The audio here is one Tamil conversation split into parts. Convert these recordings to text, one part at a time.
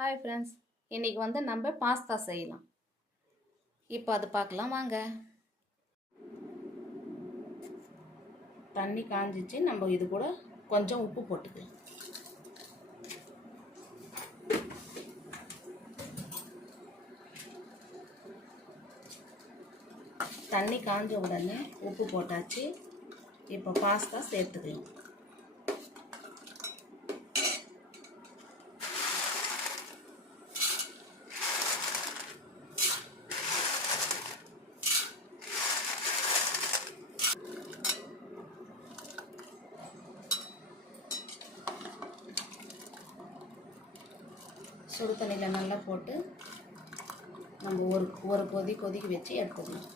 ஹாய் ஃப்ரெண்ட்ஸ் இன்றைக்கி வந்து நம்ம பாஸ்தா செய்யலாம். இப்போ அது பார்க்கலாம் வாங்க. தண்ணி காஞ்சிச்சு. நம்ம இது கூட கொஞ்சம் உப்பு போட்டுக்கலாம். தண்ணி காஞ்ச உடனே உப்பு போட்டாச்சு. இப்போ பாஸ்தா சேர்த்துக்கலாம். சுடு தண்ணியில் நல்லா போட்டு நம்ம ஒரு ஒரு கொதி கொதிக்க வச்சு எடுத்துக்கணும்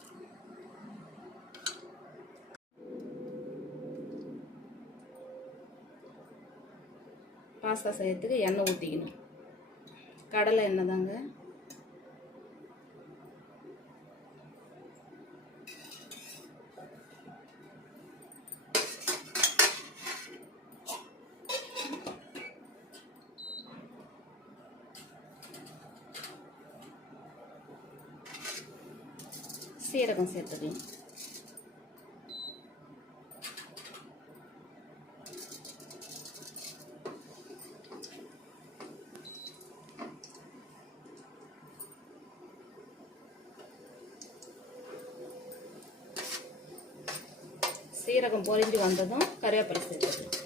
பாஸ்தா செய்யறதுக்கு எண்ணெய் ஊற்றிக்கணும் கடலை எண்ணெய் தாங்க. சீரகம் சேர்த்துக்கலாம் சீரகம் பொரிஞ்சு வந்ததும் கருவேப்பிலை சேர்த்துக்கலாம்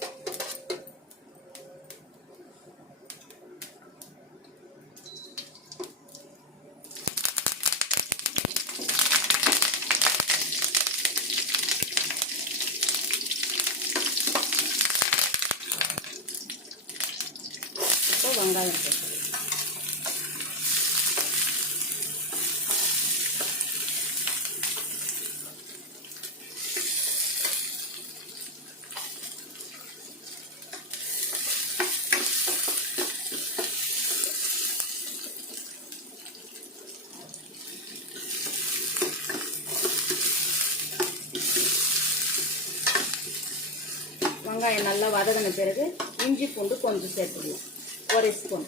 இப்போ வெங்காயம் வெங்காயம் நல்லா வதங்கின பிறகு இஞ்சி பூண்டு கொஞ்சம் சேர்த்துக்கலாம். ஒரு ஸ்பூன்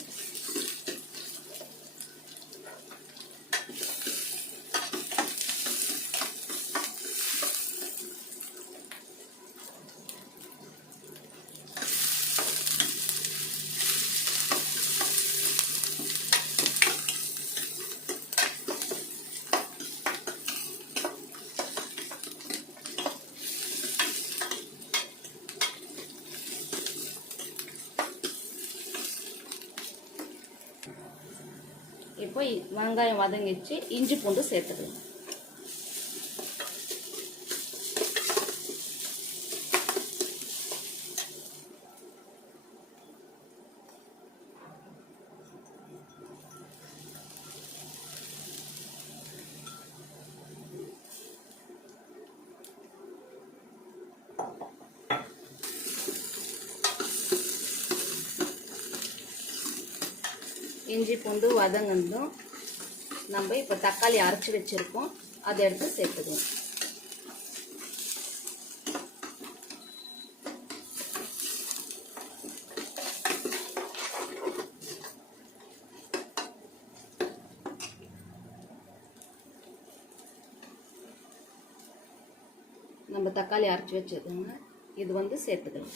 இப்போ வெங்காயம் வதங்கிச்சு இஞ்சி பூண்டு சேர்த்துக்கலாம். இஞ்சி பூண்டு வதங்கினதும் நம்ம இப்போ தக்காளி அரைச்சி வச்சுருக்கோம். அதை எடுத்து சேர்த்துக்குவோம் நம்ம தக்காளி அரைச்சி வச்சுருக்கோங்க. இது வந்து சேர்த்துக்கலாம்.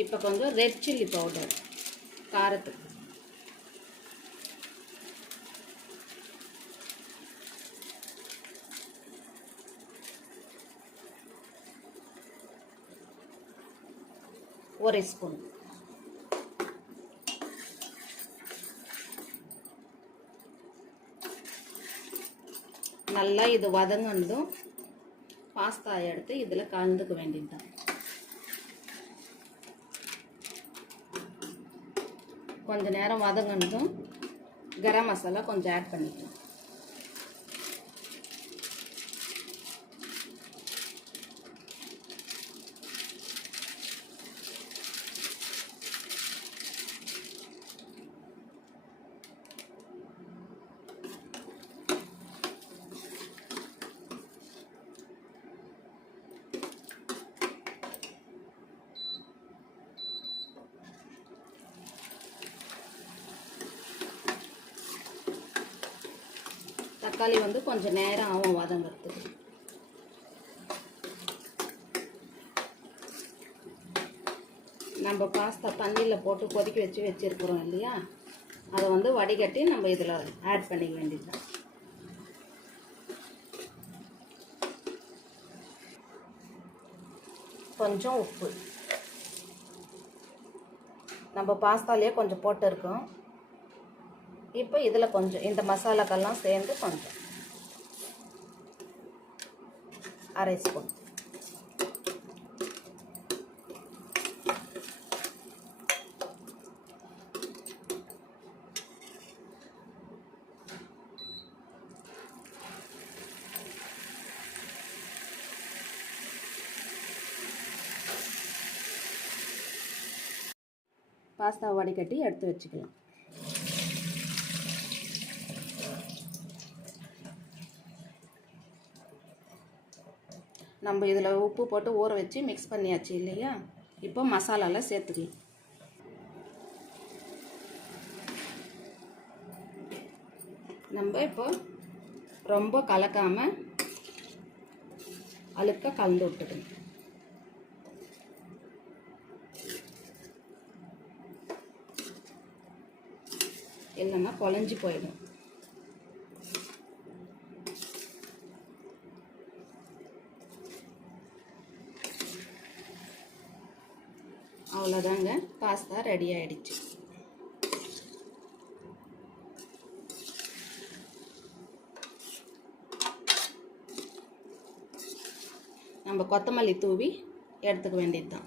இப்போ கொஞ்சம் ரெட் சில்லி பவுடர் காரத்துக்கு. ஒரு ஸ்பூன் நல்லா இது வதங்கினதும் பாஸ்தா எடுத்து இதில் கலந்துக்க வேண்டியதுதான். கொஞ்சம் நேரம் வதங்கினதும் கரம் மசாலா கொஞ்சம் ஆட் பண்ணிக்கலாம். தக்காளி வந்து கொஞ்சம் நேரம் ஆகும் வதங்கிறதுக்கு. நம்ம பாஸ்தா தண்ணியில் போட்டு கொதிக்க வச்சு வச்சுருக்குறோம் இல்லையா? அதை வந்து வடிகட்டி நம்ம இதில் ஆட் பண்ணிக்க வேண்டியதுதான். கொஞ்சம் உப்பு. நம்ம பாஸ்தாலேயே கொஞ்சம் போட்டு இருக்கோம். இப்போ இதில் கொஞ்சம் இந்த மசாலாக்கெல்லாம் சேர்ந்து கொஞ்சம். அரை ஸ்பூன். பாஸ்தா வடிகட்டி எடுத்து வச்சுக்கலாம். நம்ம இதில் உப்பு போட்டு ஊற வச்சு மிக்ஸ் பண்ணியாச்சு இல்லையா? இப்போ மசாலாலாம் சேர்த்துக்கலாம். நம்ம இப்போ ரொம்ப கலக்காமல் அழுக்க கலந்து விட்டுக்கணும். இல்லைன்னா குழஞ்சி போயிடும். அவ்வளோதாங்க. பாஸ்தா ரெடி ஆகிடுச்சு நம்ம கொத்தமல்லி தூவி எடுத்துக்க வேண்டியது தான்